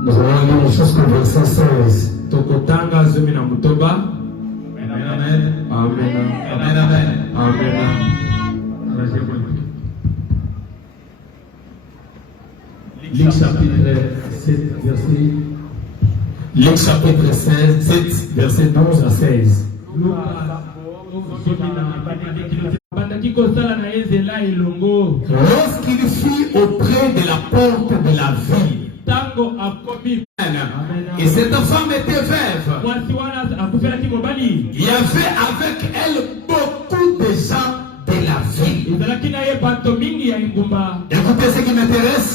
Nous allons lire jusqu'au verset 16. Tokotanga zomi na mutoba. Amen. Amen. Amen. Amen. Luc chapitre 7, verset 12 à 16. Lorsqu'il fut auprès de la porte de la ville, et cette femme était veuve, il y avait avec elle beaucoup de gens de la ville. Écoutez ce qui m'intéresse.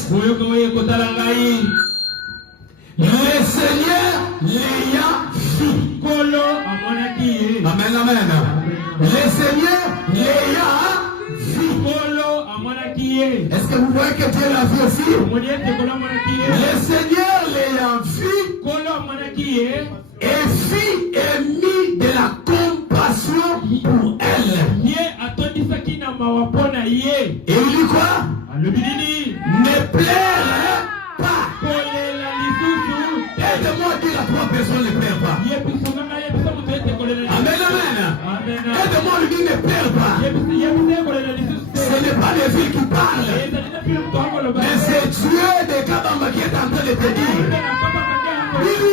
Le Seigneur l'ayant vu. Amen, amen. Le Seigneur l'ayant vu. Est-ce que vous voyez que Dieu l'a vu aussi? Le Seigneur l'ayant vu et fit émis de la compassion pour elle. Et il dit quoi? Ne pleure pas. Aide-moi à dire à trois personnes ne pleure pas. Amen, amen. Aide-moi à lui dire ne pleure pas. Ce n'est pas les villes qui parlent, mais c'est Dieu de Kabamba qui est en train de te dire.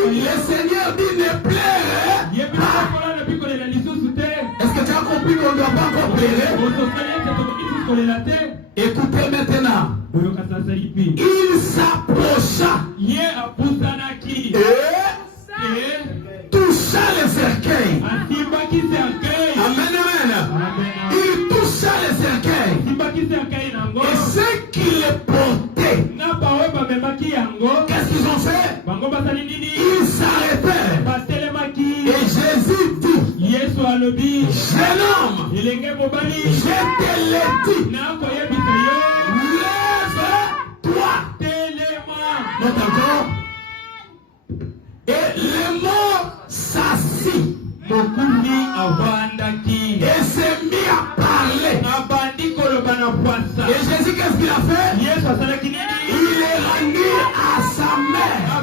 Le Seigneur dit ne pleure pas. Est-ce que tu as compris qu'on ne doit pas encore pleurer? Écoutez maintenant. Il s'approcha et toucha le cercueil. Amen, amen. Il toucha le cercueil. Et ceux qui le portaient, qu'est-ce qu'ils ont fait? Ils s'arrêtaient. Et Jésus dit, jeune homme, je te l'ai dit, lève-toi. Monte encore. Et le mort s'assit. Et s'est mis à parler. Et Jésus, qu'est-ce qu'il a fait? Il est rendu à sa mère.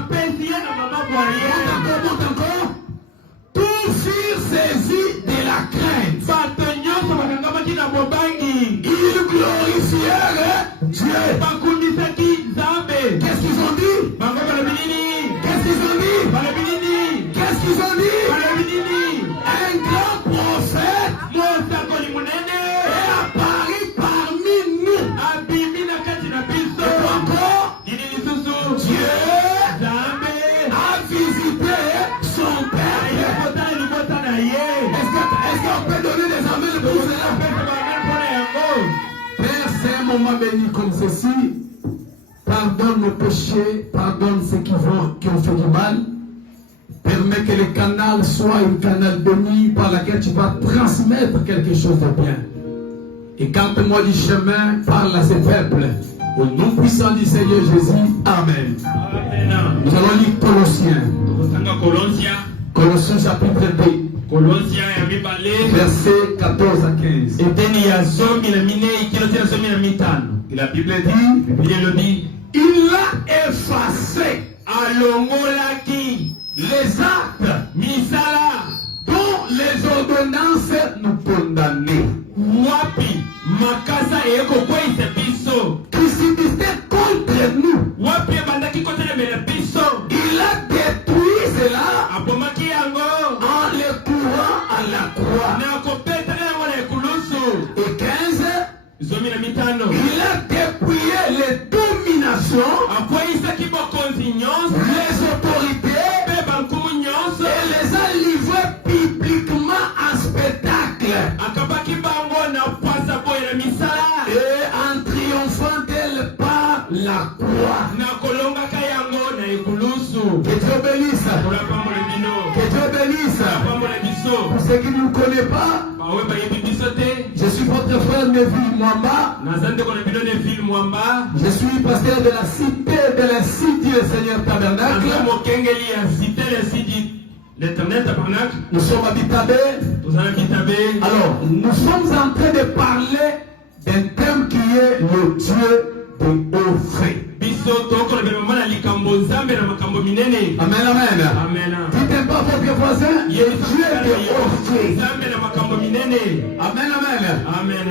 m'a béni comme ceci. Pardonne nos péchés, pardonne ceux qui ont fait du mal. Permets que le canal soit un canal béni par lequel tu vas transmettre quelque chose de bien. Écarte-moi du chemin, parle à ces peuples. Au nom puissant du Seigneur Jésus, Amen. Amen. Nous allons lire Colossiens. Colossiens chapitre 2. Versets 14 à 15. Et la Bible dit, il a effacé les actes dont les ordonnances nous condamnaient, qui subsistaient contre nous. Il a détruit cela en les courant à la croix. Et 15, il a dépouillé les dominations, les autorités, et les a livrés publiquement en spectacle, et en triomphant d'elle par la croix. Que Dieu bénisse. Que Dieu bénisse. Pour ceux qui ne nous connaissent pas, je suis votre frère Neville Mwamba. Je suis pasteur de la cité du Seigneur Tabernacle. Nous sommes à Bitabé. Alors, nous sommes en train de parler d'un thème qui est le Dieu de haut fait. Amen, amen. Dites pas votre voisin, le Dieu de haut fait. Amen, amen.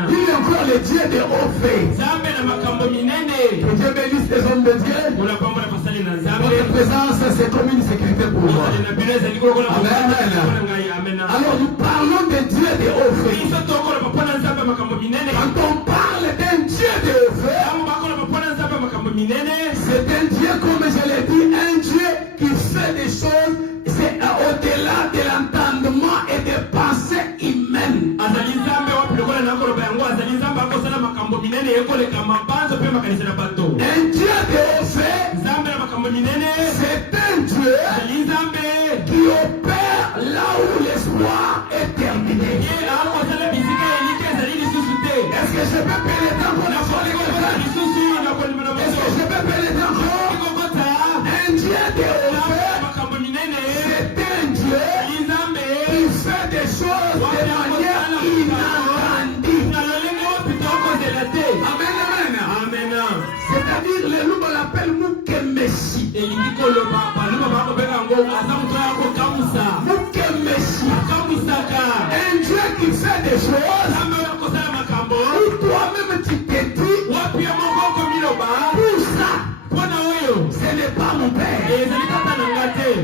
Dis encore le Dieu de haut fait. Que Dieu bénisse les hommes de Dieu. Votre présence, c'est comme une sécurité pour moi. Amen. Alors nous parlons de Dieu de haut fait. Quand on parle d'un Dieu de haut fait, c'est un Dieu, comme je l'ai dit, un Dieu qui fait des choses, c'est au-delà de l'entendement et des pensées humaines. Un Dieu de haut fait, c'est un Dieu qui opère là où l'espoir est terminé. Est-ce que je peux pénétrer encore la folie? Est-ce que je peux pénétrer encore? Un Dieu de haut fait, c'est un Dieu qui fait des choses de manière inattendue. Amen. C'est-à-dire, les loups l'appellent Moukemessi. Moukemessi. Un Dieu qui fait des choses où toi-même tu te dis, pour ça, ce n'est pas mon père.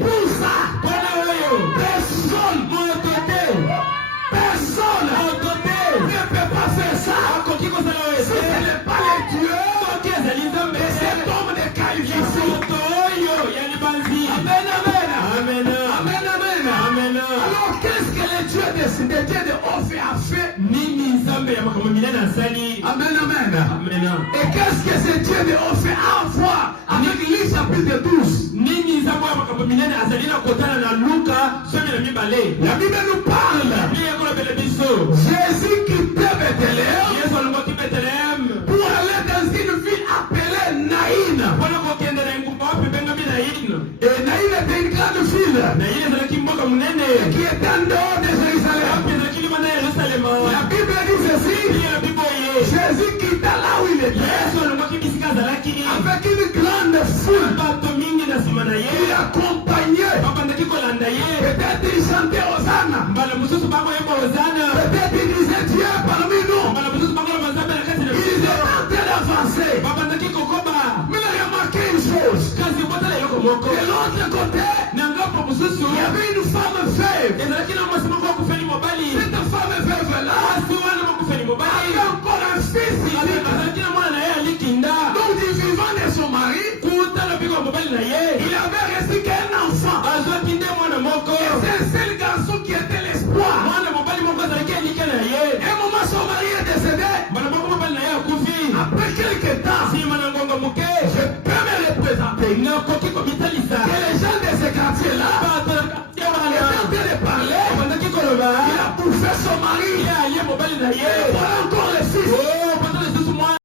Pour ça, personne ne peut pas faire ça. Si ce n'est pas le Dieu de cet homme de qualification. Amen. Alors qu'est-ce que le Dieu de Ophé a fait? Amen. Et qu'est-ce que ce Dieu de Ophé a à voir avec lui chapitre 12? La Bible nous parle. Jésus quittait Bethléem pour aller dans une ville appelée Naïn. Et Naïn était une grande ville qui était en dehors de Jérusalem. La Bible dit ceci: Jésus quitta là où il était avec une grande foule. Il accompagnait. Peut-être il chantait Hosanna. Peut-être il disait Dieu parmi nous. Ils étaient en train d'avancer. Mais il a remarqué une chose. De l'autre côté, il y avait une femme veuve. Cette femme veuve-là avait encore un fils. Donc du vivant de son mari, il avait reçu qu'un enfant. Et c'est un seul garçon qui était l'espoir. Un moment son mari est décédé. Après que te.